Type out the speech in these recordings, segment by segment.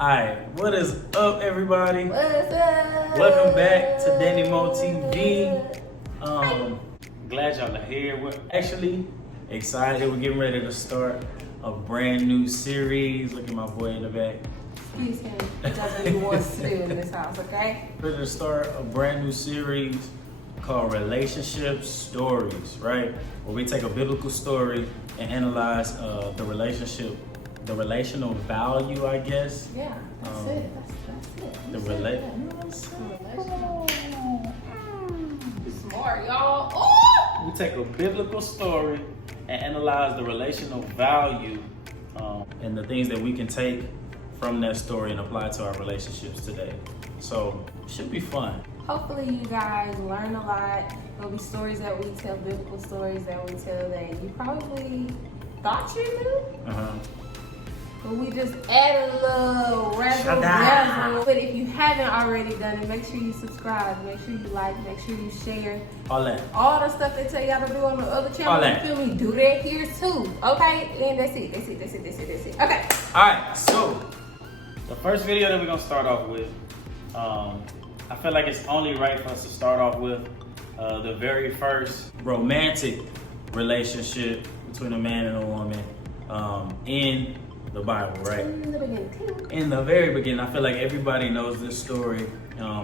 Alright, what is up, everybody? What's up? Welcome back to DaniMo TV. Glad y'all are here. We're actually excited. We're getting ready to start a brand new series. Look at my boy in the back. Excuse him. He doesn't even want to stay in this house, okay? We're ready to start a brand new series called Relationship Stories, right? Where we take a biblical story and analyze the relational value, I guess. Yeah, that's it. That's it. The relate. You know what I'm saying? Smart, y'all. Oh! We take a biblical story and analyze the relational value and the things that we can take from that story and apply to our relationships today. So it should be fun. Hopefully you guys learn a lot. There'll be stories that we tell, biblical stories that we tell that you probably thought you knew. But we just add a little razzle dazzle. But if you haven't already done it, make sure you subscribe, make sure you like, make sure you share. All that. All the stuff they tell y'all to do on the other channel, All that. you feel me? Do that here too. Okay? And that's it. Okay. Alright, so the first video that we're gonna start off with, I feel like it's only right for us to start off with the very first romantic relationship between a man and a woman in the Bible, right? In the beginning. In the very beginning, I feel like everybody knows this story.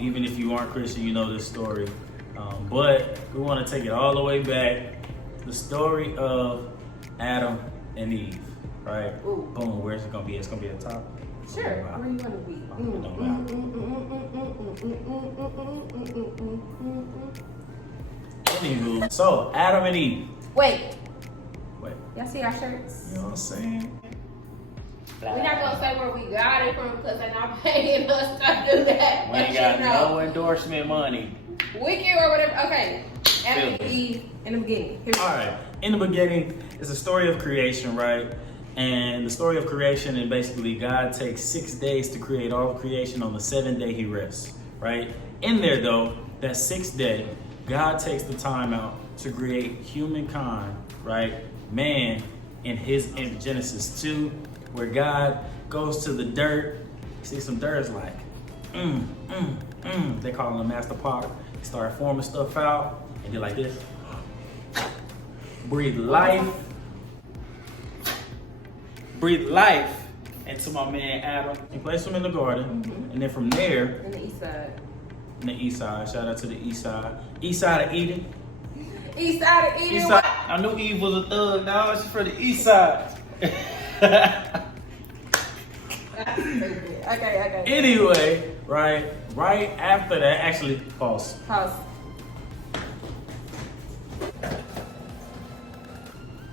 Even if you aren't Christian, you know this story. But we want to take it all the way back. The story of Adam and Eve, right? Ooh. Boom, where's it going to be? It's going to be at the top? Sure. Where you want to be? Anywho, so Adam and Eve. Wait. Y'all see our shirts? You know what I'm saying? We're not gonna say where we got it from because they're not paying us to do that. We ain't got no endorsement money. Wiki or whatever. Okay. Adam and Eve in the beginning. All right. In the beginning, it's a story of creation, right? And the story of creation is basically God takes 6 days to create all of creation. On the 7th day, he rests, right? In there, though, that 6th day, God takes the time out to create humankind, right? Man in Genesis 2, where God goes to the dirt, see some dirt, is like, They call him the master potter. He started forming stuff out, and did like this. Breathe life into my man Adam. He placed him in the garden, and then from there, In the east side. in the east side, shout out to the east side of Eden. East side of Eden. East side. I knew Eve was a thug. Now she's from the east side. Okay. Anyway, right after that, actually, pause.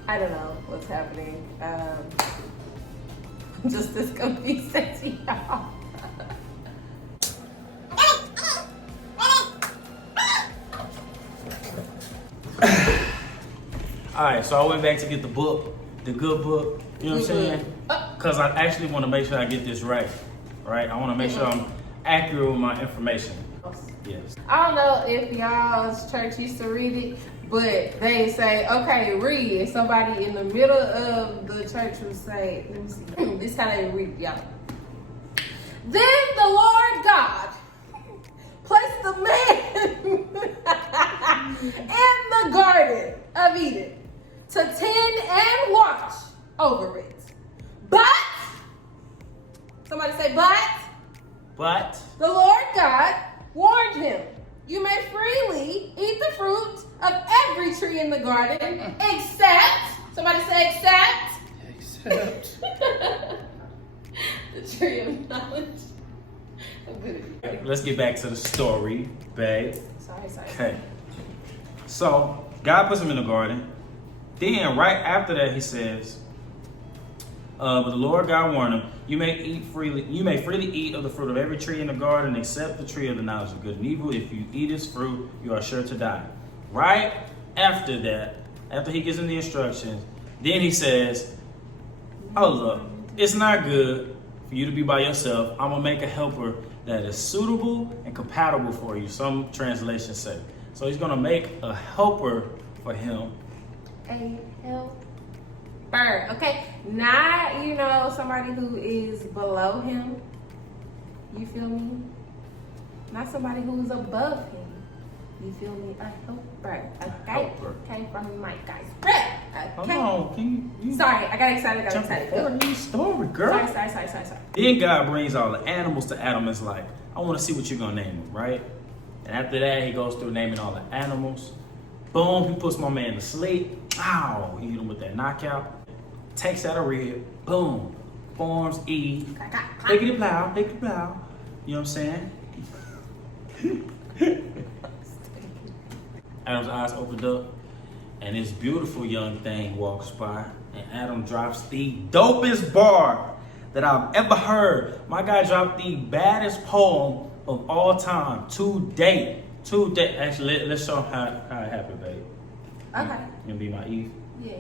I don't know what's happening. I'm just this confused, y'all. All right, so I went back to get the book, the good book. You know what I'm saying? Because I actually want to make sure I get this right. I want to make sure I'm accurate with my information. Yes. I don't know if y'all's church used to read it, but they say, okay, read. And somebody in the middle of the church would say, let me see. This is how they read it, y'all. Then the Lord God placed the man in the garden of Eden to tend and watch over it. But, somebody say, but the Lord God warned him, you may freely eat the fruit of every tree in the garden, except, somebody say except the tree of knowledge. Let's get back to the story, babe. Sorry. Okay. So, God puts him in the garden. Then, right after that, he says, but the Lord God warned him, you may freely eat of the fruit of every tree in the garden except the tree of the knowledge of good and evil. If you eat its fruit, you are sure to die. Right after that, after he gives him the instructions, then he says, oh look, it's not good for you to be by yourself. I'm going to make a helper that is suitable and compatible for you, some translations say. So he's going to make a helper for him. A helper, okay? Not, somebody who is below him, You feel me? Not somebody who's above him. You feel me? A helper. Okay? helper. Came from my guy's breath. Hold Okay? on, can you Sorry, I got excited. jump forward in the story, girl? Sorry. Then God brings all the animals to Adam. It's like, I want to see what you're gonna name them, right? And after that, he goes through naming all the animals. Boom, he puts my man to sleep. Ow, he hit him with that knockout. Takes out a rib. Boom, forms Eve. Lickety plow. You know what I'm saying? Adam's eyes opened up, and this beautiful young thing walks by, and Adam drops the dopest bar that I've ever heard. My guy dropped the baddest poem of all time to date. Actually, let's show how it happened, babe. Okay. You gonna be my Eve? Yeah.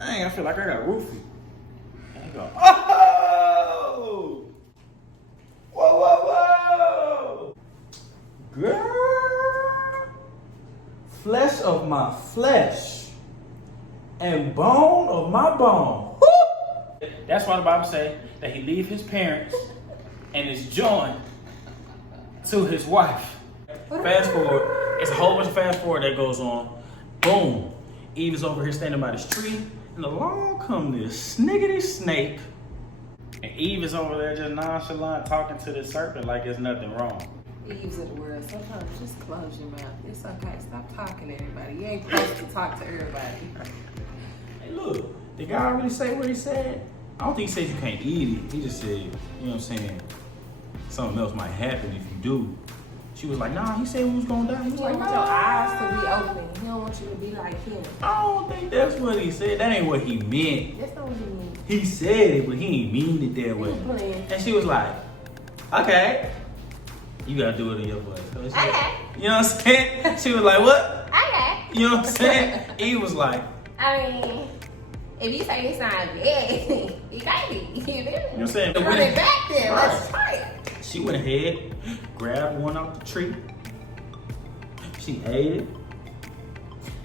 Dang, I feel like I got roofie. There you go. Oh! Whoa! Girl! Flesh of my flesh and bone of my bone. Woo! That's why the Bible says that he leave his parents and is joined to his wife. Fast forward, it's a whole bunch of fast forward that goes on. Boom. Eve is over here standing by this tree, and along come this sniggity snake. And Eve is over there just nonchalant talking to the serpent like there's nothing wrong. Eves of the world. Sometimes just close your mouth. It's okay. Stop talking to everybody. You ain't supposed to talk to everybody. Hey, look, did God really say what he said? I don't think he said you can't eat it. He just said, you know what I'm saying, something else might happen if you do. She was like, nah, he said we was gonna die. He was You like, want your eyes to be open. He don't want you to be like him. I don't think that's what he said. That ain't what he meant. That's not what he means. He said it, but he ain't mean it that way. He was playing. And she was like, okay. You gotta do it in your voice. So she- Okay. You know what I'm saying? She was like, what? Okay. You know what I'm saying? He was like, I mean, if you say it's not bad, it can't be. You you know what I'm saying? Run it back there. Right. Let's try it. She went ahead, grabbed one off the tree. She ate it.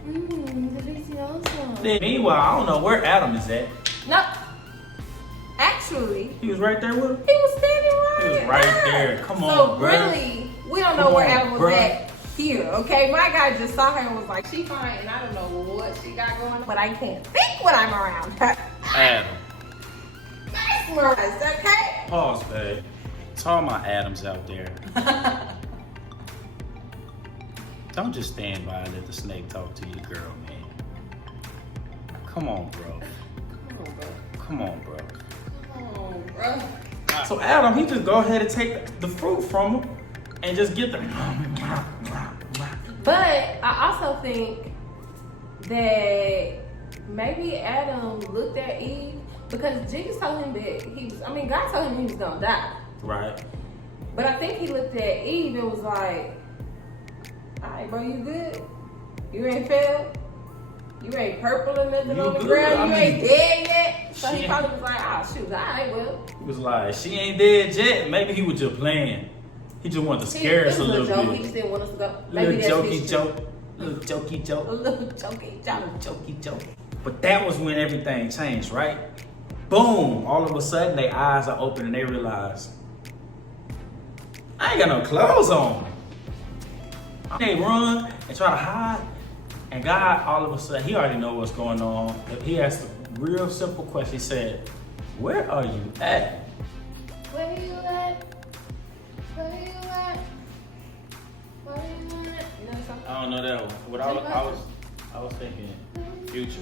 Delicioso. Then, meanwhile, I don't know where Adam is at. No. Actually, He was right there with him. he was standing right He was right there. Come on, So bruh. really, we don't know Come where on, Adam was bruh. at here, okay? My guy just saw her and was like, she fine, and I don't know what she got going on, but I can't think when I'm around her. Adam. Mesmerized, okay? Pause, babe. To all my Adams out there. Don't just stand by and let the snake talk to your girl, man. Come on, bro. Come on, bro. So Adam, he just go ahead and take the fruit from him and just get the. But I also think that maybe Adam looked at Eve because Jesus told him that God told him he was gonna die. Right. But I think he looked at Eve and was like, all right, bro, you good? You ain't failed? You ain't purple or nothing You on the good? ground? You I ain't mean, dead yet? So he she- probably was like, oh, shoot, all right, well. He was like, she ain't dead yet. Maybe he was just playing. He just wanted to scare us a little joke. He bit. just didn't want us to go. Little Maybe that's jokey his joke. Little jokey A joke. little jokey joke. Little jokey joke. But that was when everything changed, right? Boom! All of a sudden, their eyes are open and they realize, I ain't got no clothes on. They run and try to hide. And God, all of a sudden, he already know what's going on. He asked a real simple question. He said, where are you at? Where you at? Where you at? Where you at? You know something? I don't know that one. What I was thinking, Future.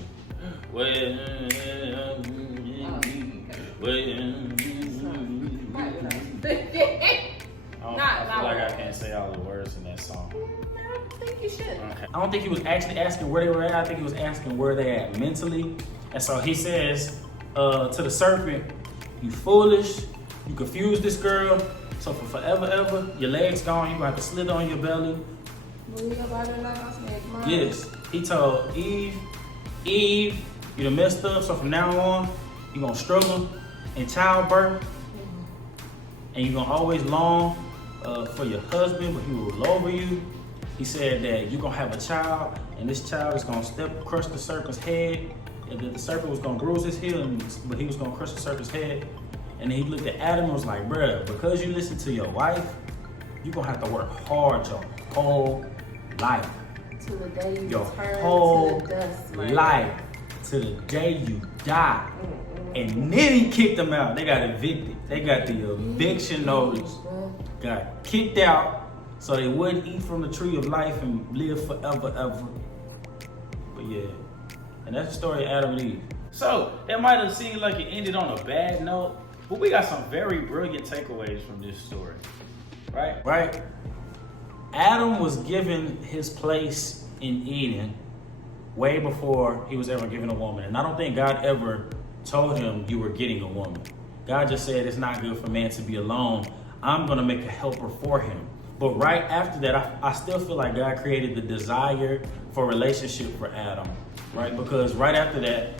I feel like I can't say all the words in that song. I don't think you should. Okay. I don't think he was actually asking where they were at. I think he was asking where they at mentally. And so he says to the serpent, you foolish, you confused this girl. So for forever, ever, your legs gone, you're gonna have to slither on your belly. Yes. He told Eve, you done messed up, so from now on, you're gonna struggle in childbirth. And you're gonna always long for your husband, but he will rule over you. He said that you're gonna have a child, and this child is gonna crush the serpent's head, and that the serpent was gonna bruise his heel, but he was gonna crush the serpent's head. And he looked at Adam and was like, bruh, because you listen to your wife, you're gonna have to work hard your whole life. To the day you Your return whole to the dust. life. To the day you die. And then he kicked them out. They got evicted. They got the eviction notice. Got kicked out so they wouldn't eat from the tree of life and live forever, ever. But yeah, and that's the story of Adam and Eve. So, that might have seemed like it ended on a bad note, but we got some very brilliant takeaways from this story, right? Right? Adam was given his place in Eden way before he was ever given a woman. And I don't think God ever told him you were getting a woman. God just said it's not good for man to be alone. I'm going to make a helper for him. But right after that, I still feel like God created the desire for relationship for Adam, right? Because right after that,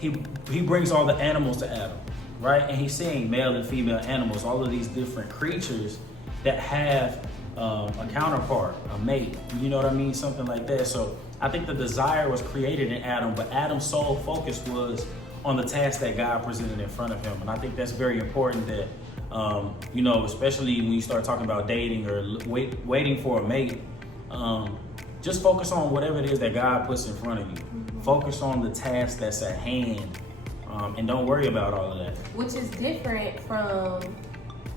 he brings all the animals to Adam, right? And he's seeing male and female animals, all of these different creatures that have a counterpart, a mate, you know what I mean? Something like that. So I think the desire was created in Adam, but Adam's sole focus was on the task that God presented in front of him. And I think that's very important that, you know, especially when you start talking about dating or waiting for a mate, just focus on whatever it is that God puts in front of you. Focus on the task that's at hand, and don't worry about all of that. Which is different from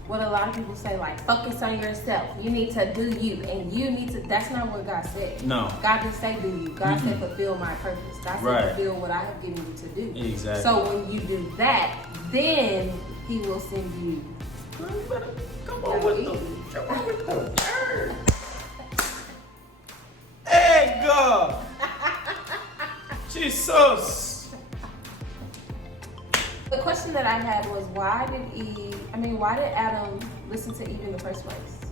what a lot of people say, like, focus on yourself. You need to do you, and you need to, that's not what God said. No. God didn't say do you. God said fulfill my purpose. God said fulfill what I have given you to do. Exactly. So when you do that, then he will send you. Girl, you better come on with the word. Hey, God. Jesus. The question that I had was, why did Adam listen to Eve in the first place?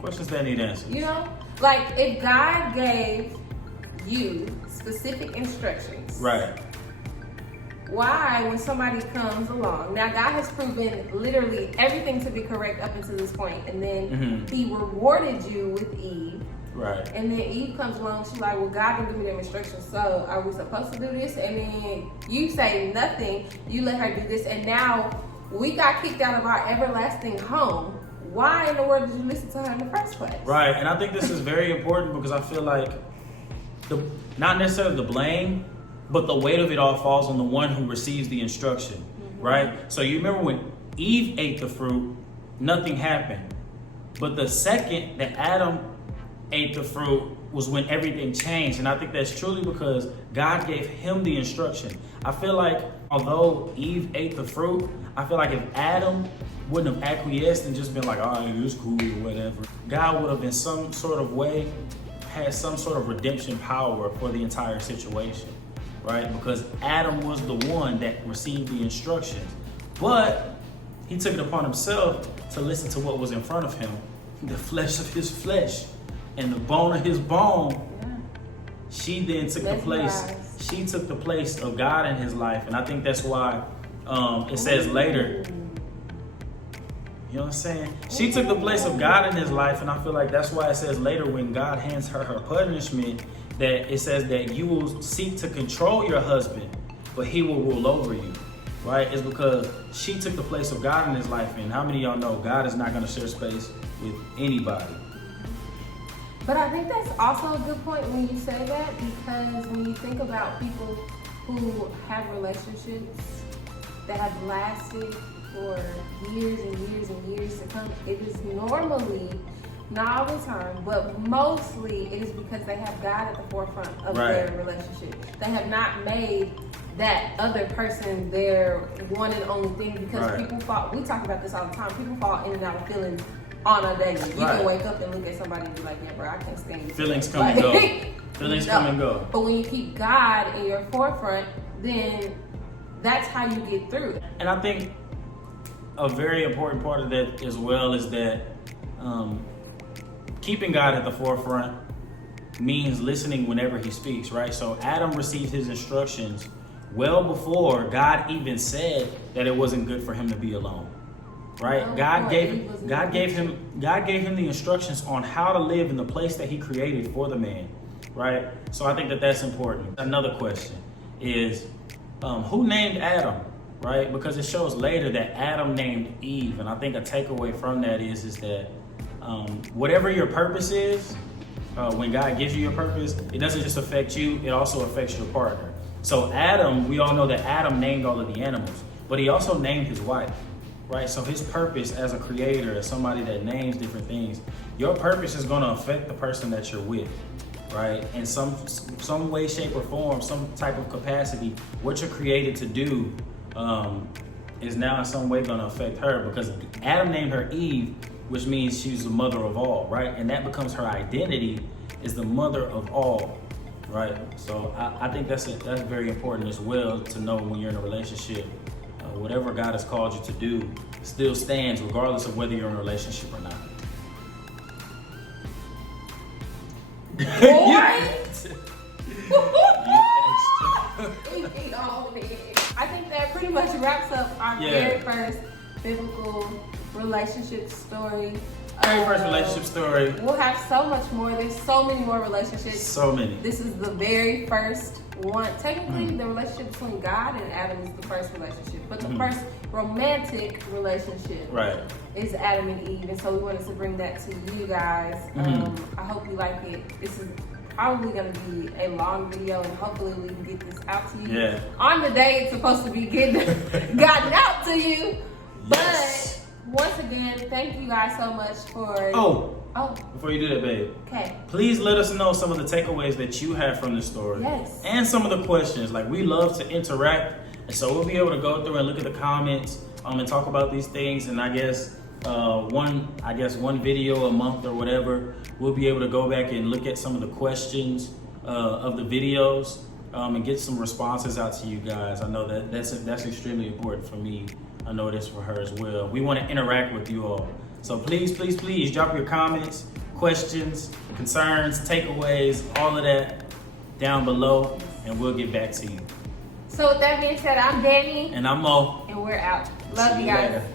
Questions that need answers. You know, like if God gave you specific instructions, Right. why, when somebody comes along, now God has proven literally everything to be correct up until this point, and then he rewarded you with Eve. Right. And then Eve comes along, she's like, well, God didn't give me them instructions, so are we supposed to do this? And then you say nothing, you let her do this, and now we got kicked out of our everlasting home. Why in the world did you listen to her in the first place? Right, and I think this is very important because I feel like not necessarily the blame, but the weight of it all falls on the one who receives the instruction, right? So you remember when Eve ate the fruit, nothing happened. But the second that Adam ate the fruit was when everything changed. And I think that's truly because God gave him the instruction. I feel like although Eve ate the fruit, I feel like if Adam wouldn't have acquiesced and just been like, all right, it's cool or whatever, God would have in some sort of way had some sort of redemption power for the entire situation, right? Because Adam was the one that received the instructions, but he took it upon himself to listen to what was in front of him, the flesh of his flesh and the bone of his bone. Yeah. She then took the place. She took the place of God in his life, and I think that's why it says later. You know what I'm saying? She took the place of God in his life, and I feel like that's why it says later when God hands her punishment, that it says that you will seek to control your husband, but he will rule over you, right? It's because she took the place of God in his life, and how many of y'all know God is not going to share space with anybody? But I think that's also a good point when you say that, because when you think about people who have relationships that have lasted for years and years and years to come, it is normally, not all the time, but mostly it is because they have God at the forefront of their relationship. They have not made that other person their one and only thing, because people fall, we talk about this all the time, people fall in and out of feelings on a daily. You can wake up and look at somebody and be like, yeah, bro, I can't stand you. Feelings come and go. Feelings come and go. But when you keep God in your forefront, then that's how you get through it. And I think a very important part of that as well is that keeping God at the forefront means listening whenever he speaks, right? So Adam received his instructions well before God even said that it wasn't good for him to be alone. Right? God gave him the instructions on how to live in the place that he created for the man. Right? So I think that that's important. Another question is, who named Adam? right? Because it shows later that Adam named Eve, and I think a takeaway from that is that whatever your purpose is, when God gives you your purpose, it doesn't just affect you, it also affects your partner. So Adam, we all know that Adam named all of the animals, but he also named his wife, right? So his purpose as a creator, as somebody that names different things, your purpose is going to affect the person that you're with, right? In some way, shape, or form, some type of capacity, what you're created to do is now in some way going to affect her, because Adam named her Eve, which means she's the mother of all, right? And that becomes her identity, is the mother of all, right? So I think that's very important as well, to know when you're in a relationship, whatever God has called you to do still stands regardless of whether you're in a relationship or not. I think that pretty much wraps up our very first biblical relationship story. Very first relationship story. We'll have so much more. There's so many more relationships. So many. This is the very first one. Technically, the relationship between God and Adam is the first relationship, but the first romantic relationship is Adam and Eve, and so we wanted to bring that to you guys. I hope you like it. This is probably going to be a long video, and hopefully we can get this out to you on the day it's supposed to be gotten out to you. But once again, thank you guys so much for... Before you do that, babe. Okay. Please let us know some of the takeaways that you have from this story. Yes. And some of the questions. Like, we love to interact, and so we'll be able to go through and look at the comments and talk about these things. And I guess one video a month or whatever, we'll be able to go back and look at some of the questions of the videos and get some responses out to you guys. I know that's extremely important for me. I know it is for her as well. We want to interact with you all. So please, please, please drop your comments, questions, concerns, takeaways, all of that down below, and we'll get back to you. So with that being said, I'm Danny. And I'm Mo. And we're out. Love you guys. Later.